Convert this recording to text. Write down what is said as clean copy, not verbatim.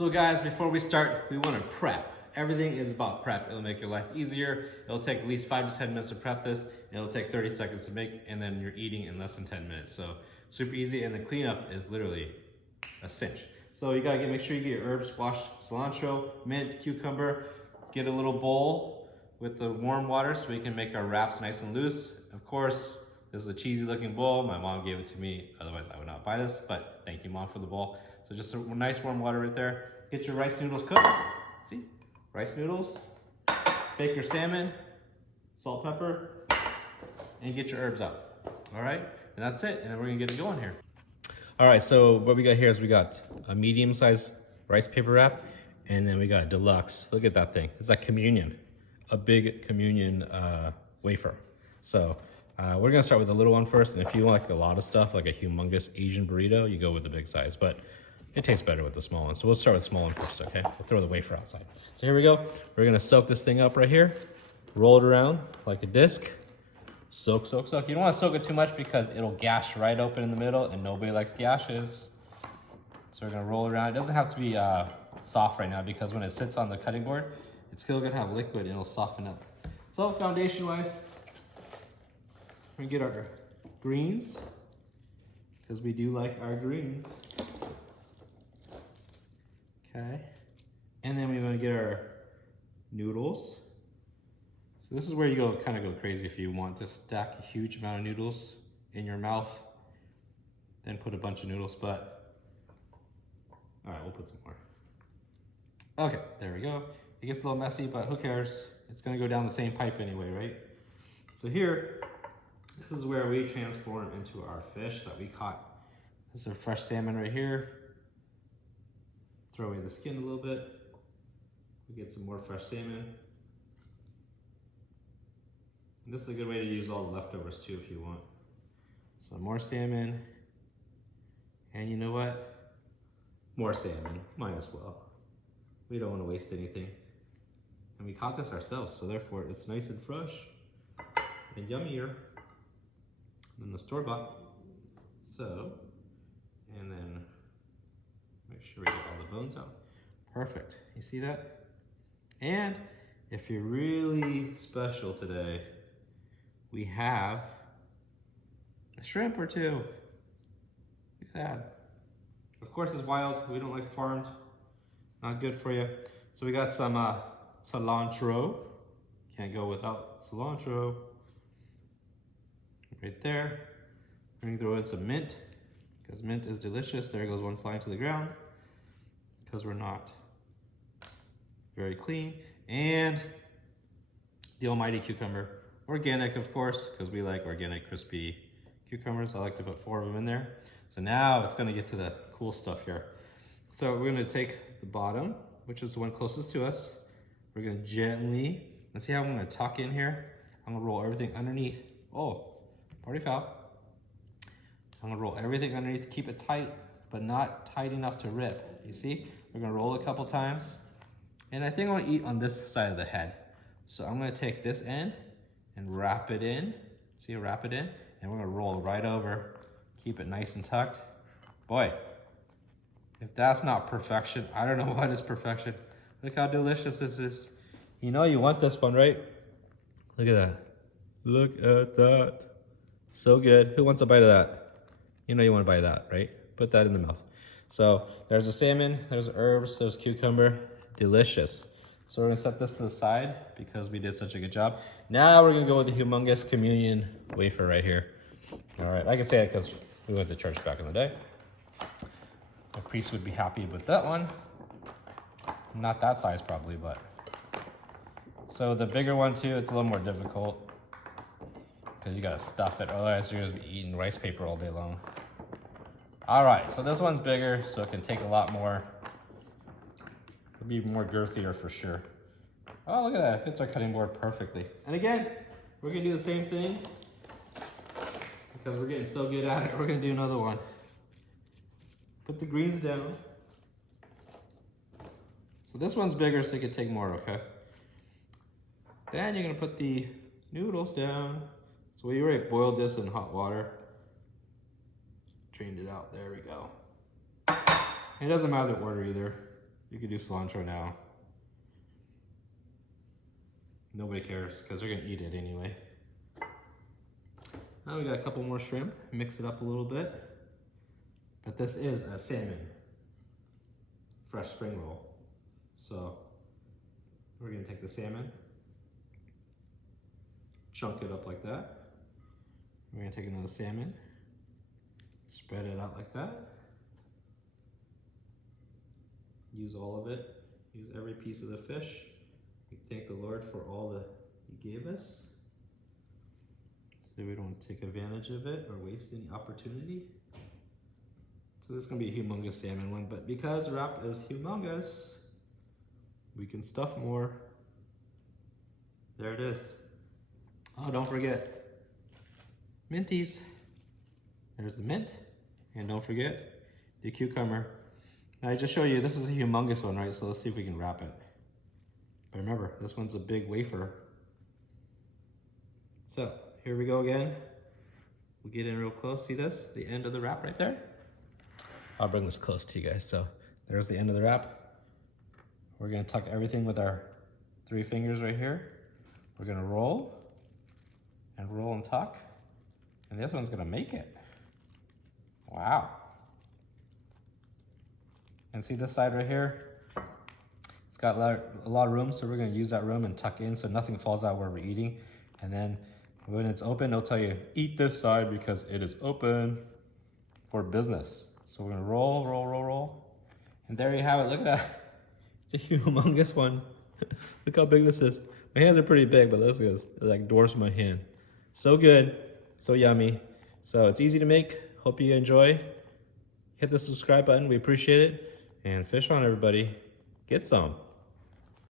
So guys, before we start, we want to prep. Everything is about prep. It'll make your life easier. It'll take at least 5 to 10 minutes to prep this. It'll take 30 seconds to make, and then you're eating in less than 10 minutes. So super easy, and the cleanup is literally a cinch. So you gotta make sure you get your herbs washed, cilantro, mint, cucumber. Get a little bowl with the warm water so we can make our wraps nice and loose. Of course, this is a cheesy looking bowl. My mom gave it to me, otherwise I would not buy this, but thank you, Mom, for the bowl. So just a nice warm water right there. Get your rice noodles cooked. See, rice noodles. Bake your salmon, salt, pepper, and get your herbs out. All right, and that's it, and then we're gonna get it going here. All right, so what we got here is we got a medium-sized rice paper wrap, and then we got a deluxe. Look at that thing. It's like communion, a big communion wafer. So we're gonna start with the little one first, and if you want like a lot of stuff, like a humongous Asian burrito, you go with the big size, but it tastes better with the small one. So we'll start with the small one first, okay? We'll throw the wafer outside. So here we go. We're gonna soak this thing up right here, roll it around like a disc. Soak, soak, soak. You don't want to soak it too much because it'll gash right open in the middle, and nobody likes gashes. So we're gonna roll it around. It doesn't have to be soft right now because when it sits on the cutting board, it's still gonna have liquid and it'll soften up. So foundation-wise, we're gonna get our greens because we do like our greens. Okay, and then we're gonna get our noodles. So this is where you kind of go crazy if you want to stack a huge amount of noodles in your mouth, then put a bunch of noodles, but all right, we'll put some more. Okay, there we go. It gets a little messy, but who cares? It's gonna go down the same pipe anyway, right? So here, this is where we transform into our fish that we caught. This is our fresh salmon right here. Throw away the skin a little bit. We get some more fresh salmon. And this is a good way to use all the leftovers too if you want. So more salmon. And you know what? More salmon, might as well. We don't want to waste anything. And we caught this ourselves, so therefore it's nice and fresh and yummier than the store-bought. So, and then make sure we get all the bones out. Perfect, you see that? And if you're really special today, we have a shrimp or two. Look at that. Of course it's wild, we don't like farmed. Not good for you. So we got some cilantro. Can't go without cilantro. Right there. We're gonna throw in some mint, because mint is delicious. There goes one flying to the ground, because we're not very clean. And the almighty cucumber. Organic, of course, because we like organic crispy cucumbers. I like to put 4 of them in there. So now it's gonna get to the cool stuff here. So we're gonna take the bottom, which is the one closest to us. We're gonna gently, let's see how I'm gonna tuck in here. I'm gonna roll everything underneath. Oh, party foul. I'm gonna roll everything underneath, keep it tight, but not tight enough to rip. You see? We're gonna roll it a couple times. And I think I wanna eat on this side of the head. So I'm gonna take this end and wrap it in. See, wrap it in, and we're gonna roll right over. Keep it nice and tucked. Boy, if that's not perfection, I don't know what is perfection. Look how delicious this is. You know you want this one, right? Look at that. Look at that. So good. Who wants a bite of that? You know you want to buy that, right? Put that in the mouth. So there's a salmon, there's herbs, there's cucumber. Delicious. So we're gonna set this to the side because we did such a good job. Now we're gonna go with the humongous communion wafer right here. All right, I can say it because we went to church back in the day. The priest would be happy with that one. Not that size probably, but. So the bigger one too, it's a little more difficult because you gotta stuff it, otherwise you're gonna be eating rice paper all day long. All right, so this one's bigger, so it can take a lot more. It'll be more girthier for sure. Oh, look at that, it fits our cutting board perfectly. And again, we're gonna do the same thing because we're getting so good at it. We're gonna do another one. Put the greens down. So this one's bigger so you can take more, okay? Then you're gonna put the noodles down. So we already boiled this in hot water. Drained it out, there we go. It doesn't matter the order either. You could do cilantro now. Nobody cares because they're gonna eat it anyway. Now we got a couple more shrimp. Mix it up a little bit. But this is a salmon fresh spring roll. So we're gonna take the salmon, chunk it up like that. We're gonna take another salmon, spread it out like that. Use all of it. Use every piece of the fish. We thank the Lord for all that He gave us, so we don't take advantage of it or waste any opportunity. So this is gonna be a humongous salmon one, but because the wrap is humongous, we can stuff more. There it is. Oh, don't forget, minties. There's the mint, and don't forget the cucumber. Now I just showed you, this is a humongous one, right? So let's see if we can wrap it. But remember, this one's a big wafer. So here we go again. We'll get in real close. See this? The end of the wrap right there? I'll bring this close to you guys. So there's the end of the wrap. We're gonna tuck everything with our 3 fingers right here. We're gonna roll and tuck. And this one's gonna make it. Wow. And see this side right here? It's got a lot of room, so we're gonna use that room and tuck in so nothing falls out where we're eating. And then when it's open, it'll tell you, eat this side because it is open for business. So we're gonna roll, roll, roll, roll. And there you have it, look at that. It's a humongous one. Look how big this is. My hands are pretty big, but look at this. It like dwarfs my hand. So good, so yummy. So it's easy to make. Hope you enjoy. Hit the subscribe button, we appreciate it. And fish on, everybody. Get some.